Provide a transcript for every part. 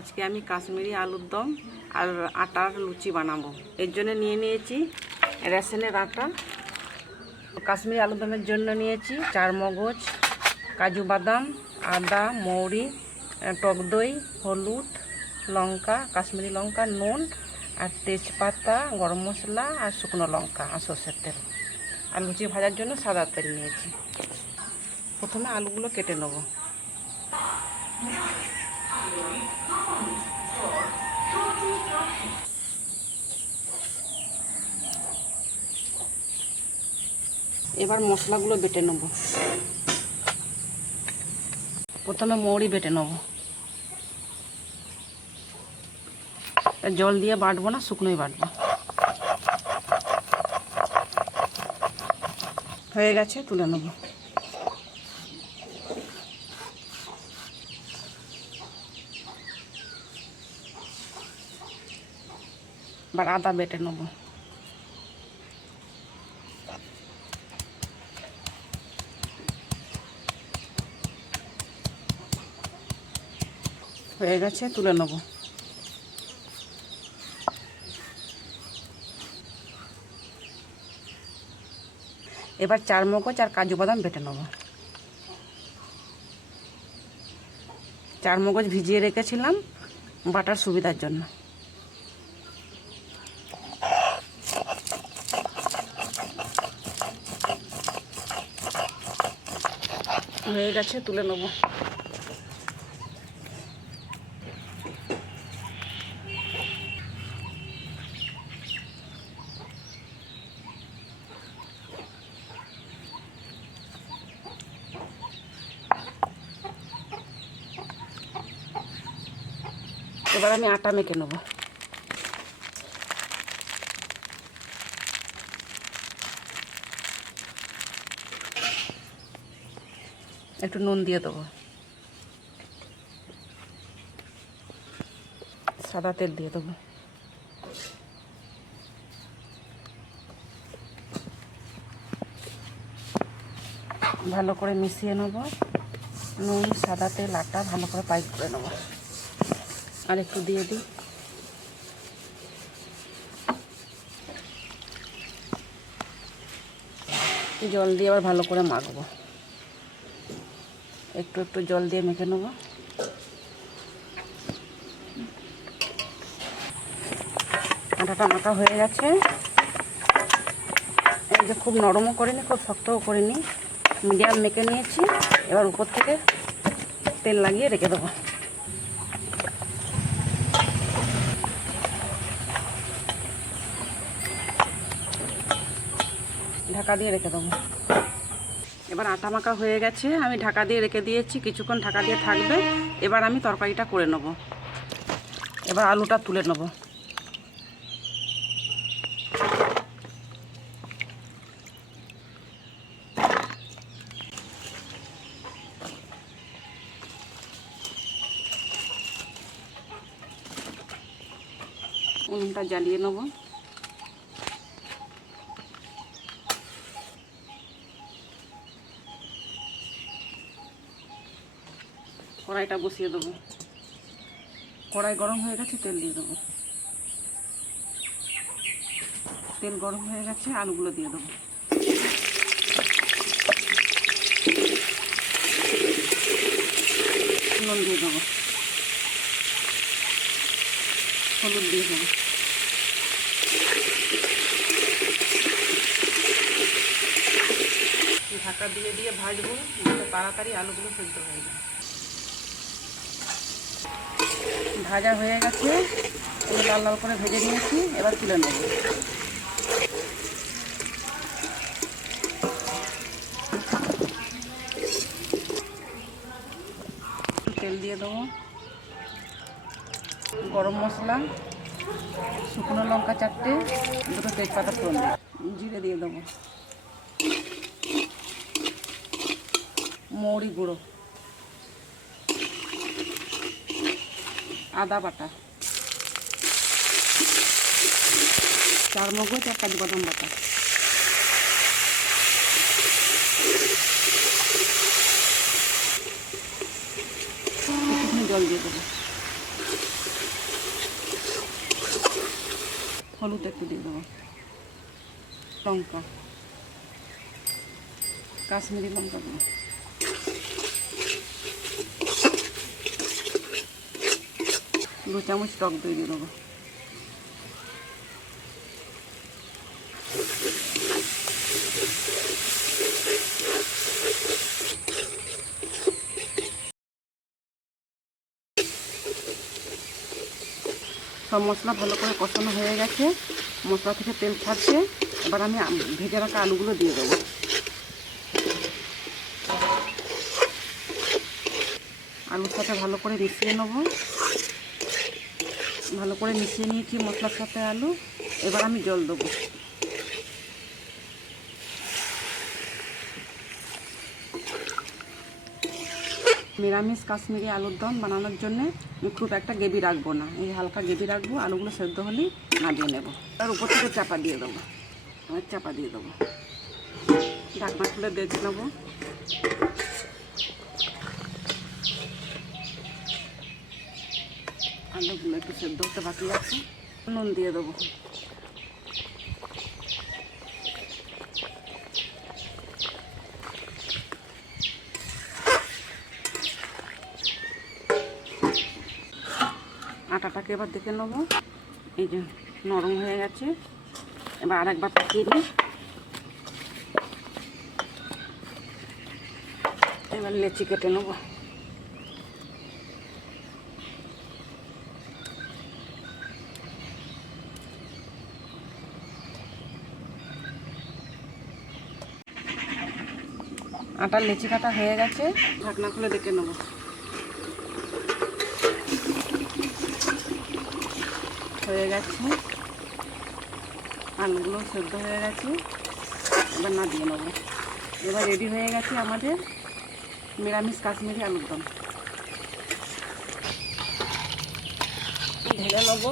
আজকে আমি কাশ্মীরি আলুর দম আর আটার লুচি বানাবো। এর জন্য নিয়ে নিয়েছি রেশনের আটা। কাশ্মীরি আলুর দমের জন্য নিয়েছি চারমগজ, কাজু বাদাম, আদা, মৌরি, টক দই, হলুদ, লঙ্কা, কাশ্মীরি লঙ্কা, নুন আর তেজপাতা, গরম মশলা আর শুকনো লঙ্কা আর সর্ষের তেল। আর লুচি ভাজার জন্য সাদা তেল নিয়েছি। প্রথমে আলুগুলো কেটে নেব। এবার মশলাগুলো বেটে নেব। প্রথমে মৌরি বেটে নেব। জল দিয়ে বাটবো না, শুকনোই বাটবো। হয়ে গেছে, তুলে নেব। এবার আদা বেটে নেব। হয়ে গেছে, তুলে নেব। এবার চারমগজ আর কাজু বাদাম বেটে নেব। চারমগজ ভিজিয়ে রেখেছিলাম বাটার সুবিধার জন্য। হয়ে গেছে, তুলে নেব। এবার আমি আটা মেখে নেব। একটু নুন দিয়ে দেবো, সাদা তেল দিয়ে দেবো। ভালো করে মিশিয়ে নেব। নুন, সাদা তেল, আটা ভালো করে পাইপ করে নেব। আর একটু দিয়ে দিই। জল দিয়ে আবার ভালো করে মাখবো। একটু একটু জল দিয়ে মেখে নেব। আটাটা মাখা হয়ে গেছে। এই যে খুব নরমও করিনি, খুব শক্তও করিনি, মিডিয়াম মেখে নিয়েছি। এবার উপর থেকে তেল লাগিয়ে রেখে দেবো। ঢাকা দিয়ে রেখে দেবো। এবার আটা মাখা হয়ে গেছে, আমি ঢাকা দিয়ে রেখে দিয়েছি। কিছুক্ষণ ঢাকা দিয়ে থাকবে। এবার আমি তরকারিটা করে নেব। এবার আলুটা তুলে নেব। উনুনটা জ্বালিয়ে নেব। কড়াইটা বসিয়ে দেবো। কড়াই গরম হয়ে গেছে, তেল দিয়ে দেবো। তেল গরম হয়ে গেছে, আলুগুলো দিয়ে দেবো। নুন দিয়ে দেবো, হলুদ দিয়ে দেবো। ঢাকা দিয়ে দিয়ে ভাজবো, যাতে তাড়াতাড়ি আলুগুলো সেদ্ধ হয়ে যায়। ভাজা হয়ে গেছে, লাল লাল করে ভেজে নিয়েছি। এবার তুলে নেব। তেল দিয়ে দেবো, গরম মশলা, শুকনো লঙ্কা 4টে, দুটো তেজপাতা ফোড়ন, জিরে দিয়ে দেবো, মৌরি গুঁড়ো, আদা বাটা, চারমগজ আর কাজু বাদাম বাটা। জল দিয়ে দেবো। হলুদ একটু দিয়ে দেবো, লঙ্কা, কাশ্মীরি লঙ্কা দেবো, 2 চামচ টক দই দিয়ে দেবো। সব মশলা ভালো করে কষানো হয়ে গেছে, মশলা থেকে তেল ছাড়ছে। এবার আমি ভেজে রাখা আলুগুলো দিয়ে দেবো। আলুর সাথে ভালো করে মিশিয়ে নেব। ভালো করে মিশিয়ে নিয়েছি মশলার সাথে আলু। এবার আমি জল দেবো। নিরামিষ কাশ্মীরি আলুর দম বানানোর জন্যে খুব একটা গ্রেভি রাখবো না, এই হালকা গ্রেভি রাখবো। আলুগুলো সেদ্ধ হলেই নামিয়ে নেব। তার উপর থেকে চাপা দিয়ে দেবো। এবার চাপা দিয়ে দেবো, ঢাকনা খুলে দেখে নেবো। আলুগুলো একটু সেদ্ধ হতে বাকি আছে। নুন দিয়ে দেবো। আটাটাকে এবার দেখে নেবো, এই যে নরম হয়ে গেছে। এবার আরেকবার পাকিয়ে নিই। এবার লেচি কেটে নেবো। আটার লেচি কাটা হয়ে গেছে, ঢাকনা খুলে দেখে নেবো। হয়ে গেছে, আলুগুলো সেদ্ধ হয়ে গেছে। এবার না দিয়ে নেবো। এবার রেডি হয়ে গেছে আমাদের নিরামিষ কাশ্মীরি আলুর দম। ঢেলে নেবো।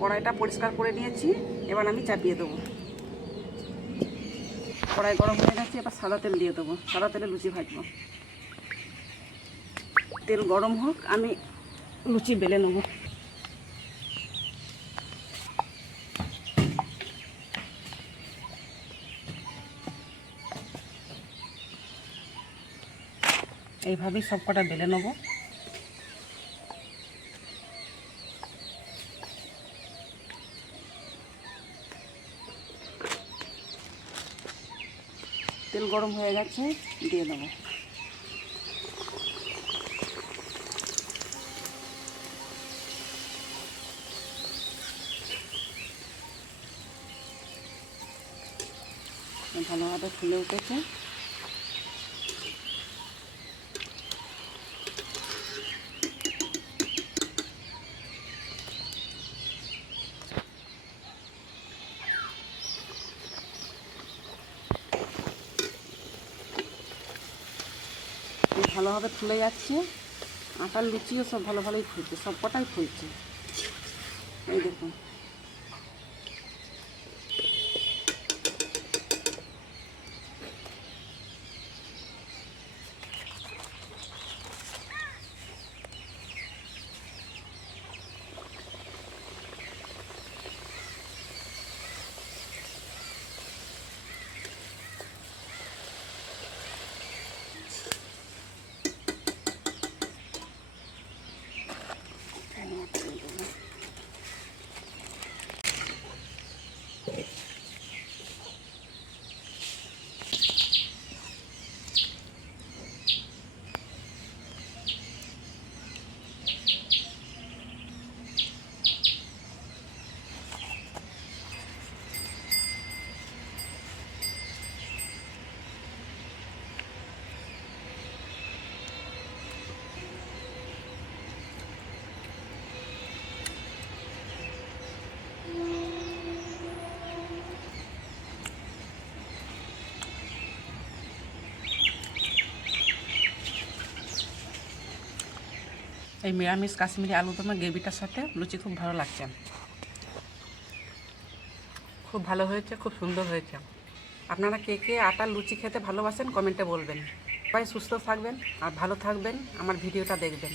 কড়াইটা পরিষ্কার করে নিয়েছি, এবার আমি চাপিয়ে দেবো। কড়াই গরম হয়ে গেছে, এবার সাদা তেল দিয়ে দেবো। সাদা তেলে লুচি ভাজবো। তেল গরম হোক, আমি লুচি বেলে নেবো। এইভাবেই সব কটা বেলে নেবো। তেল গরম হয়ে গেছে, দিয়ে দেবো। ভালোভাবে ফুলে উঠেছে। ভালোভাবে ফুলে যাচ্ছে। আটার লুচিও সব ভালো ভালোই ফুলছে, সব কটাই ফুলছে। এই দেখুন, এই নিরামিষ কাশ্মীরি আলু দমের গ্রেভিটার সাথে লুচি খুব ভালো লাগছে। খুব ভালো হয়েছে, খুব সুন্দর হয়েছে। আপনারা কে কে আটার লুচি খেতে ভালোবাসেন কমেন্টে বলবেন। সবাই সুস্থ থাকবেন আর ভালো থাকবেন, আমার ভিডিওটা দেখবেন।